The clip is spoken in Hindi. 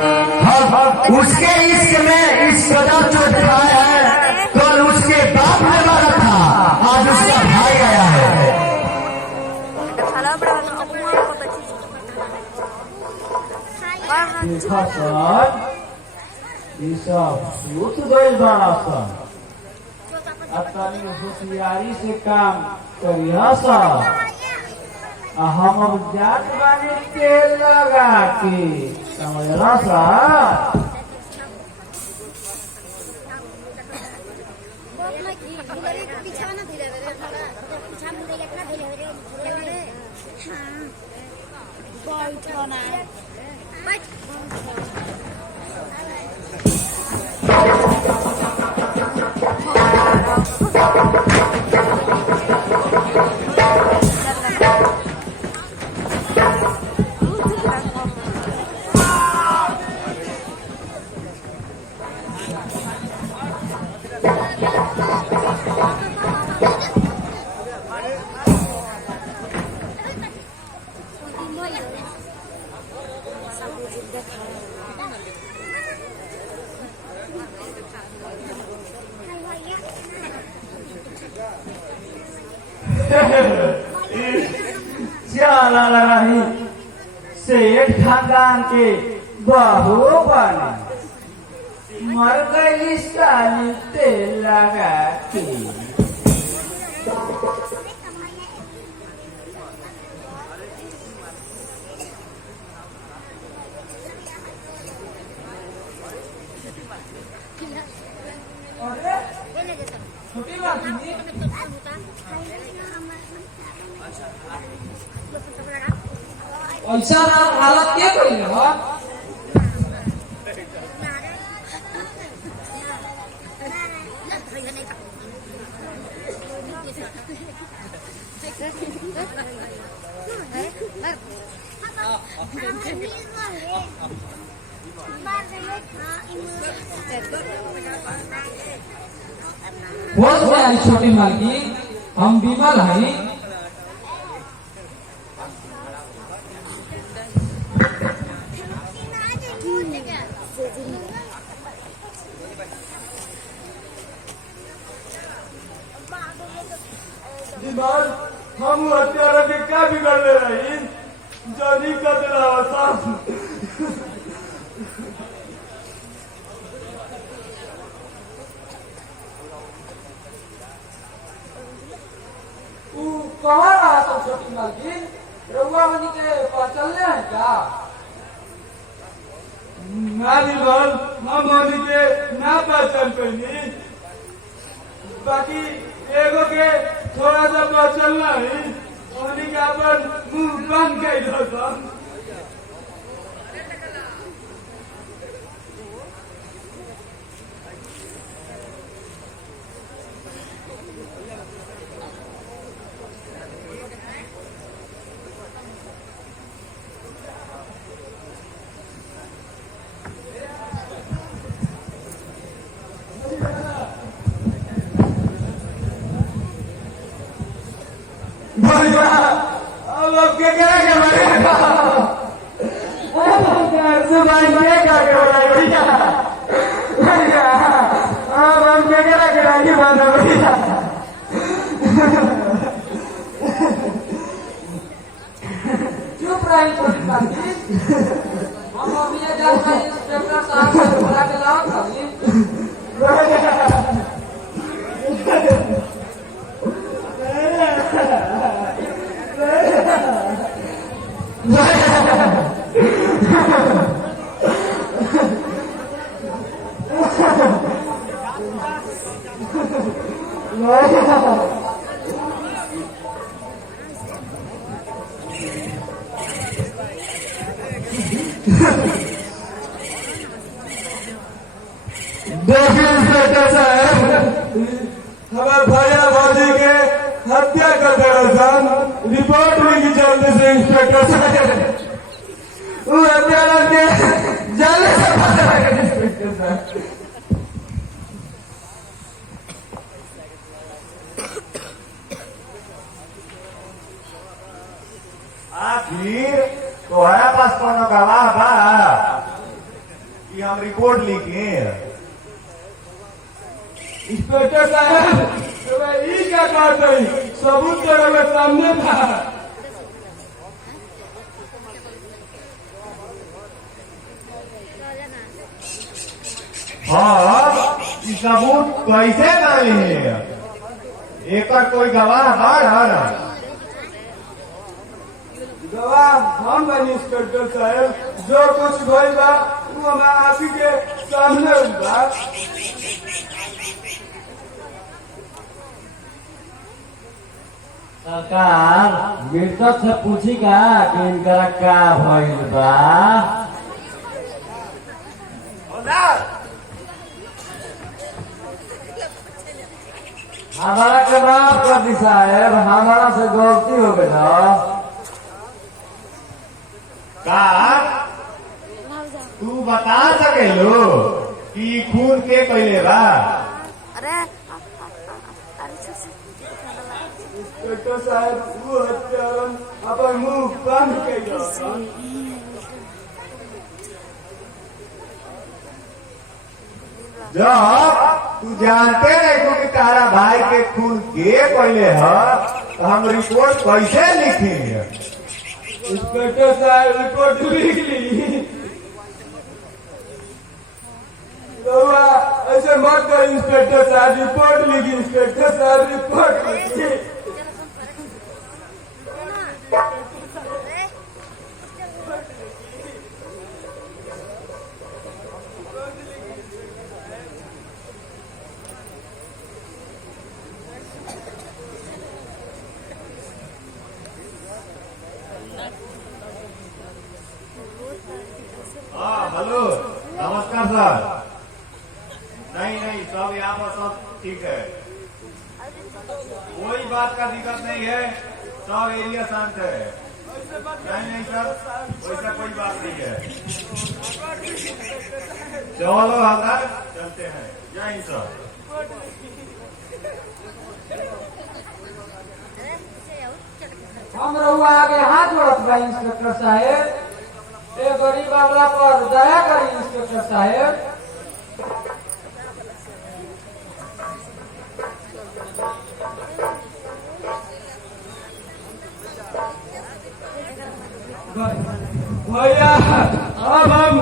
हम उसके इश्क में इस कदर चोट खाया है, कल उसके बाप ने मारा था, आज उसका भाई आया है। देखा सर, ये सब सूत गई बड़ा सन, अपनी होशियारी से काम करिया सर। हम अब जात बानी तेल लगा के, समझला सर। चला रही सेठ खानदान के बहू बने, मर गई साली तेल लगा के। छोटी बात नहीं, ऐसा हालत क्या करेंगे हो? बहुत बड़ी छोटी मालकिन, हम बीमार हैं। हम हत्यारा के क्या बिगड़ ले रही जानी का दिलावा कहाँ रहा था छोटी मालकिन? रउआ मनी के चलने हैं क्या? ना दीवार हम मनी के ना पहचान पैनी, बाकी एगो के थोड़ा सा पहचानना है, मनी के अपन मुंह बंद कर दो सब। अब क्या करेंगे भैया? जुबान क्या भैया? अब हम क्या करेंगे भैया? चुप रही छोटी बाकी, हम अभी इंस्पेक्टर साहब को बुला के लाओ। देखिए इंस्पेक्टर साहब, हमारे भैया भौजी के हत्या कर देना, रिपोर्ट लिखी जल्दी से इंस्पेक्टर साहब। वो हत्यारा के जल्दी से पता लगे इंस्पेक्टर साहब। आखिर तुम्हारे पास कोनो गवाह बा? हम रिपोर्ट लिखे। इंस्पेक्टर साहब ये क्या बात है, सबूत तेरे सामने था। हाँ, ई सबूत कैसे डाली है? एक कोई गवाह बाढ़ गवाह हम बनी इंस्पेक्टर साहब, जो कुछ भइल बा वो हमारा आंखी के सामने बा। सरकार मृतक से पूछी का कि इनका का भइल बा। हमारा के माफ कर दी साहब, हमारा से गलती हो गई। का तू बता सकेलो कि खून के कैले बा? इंस्पेक्टर साहब वो हत्यारन अपन मुंह बंद कर दो। जब तू जानते नहीं कि तारा भाई के खून के कैले है तो हम रिपोर्ट कैसे लिखी? इंस्पेक्टर साहब रिपोर्ट लिख ली। रउआ ऐसे मत कर इंस्पेक्टर साहब, रिपोर्ट लिखी। इंस्पेक्टर साहब रिपोर्ट लिखी। हाँ हेलो, नमस्कार सर। नहीं सब यहाँ पर सब ठीक है, कोई बात का दिक्कत नहीं है, सब एरिया शांत है। नहीं सर, वैसा कोई बात नहीं है। चलो हमारा चलते हैं। जय हिंद सर। हम रहुआ आगे हाथ जोड़त बा इंस्पेक्टर साहब, ए गरीब वाला पर दया करी इंस्पेक्टर साहब। भैया अब हम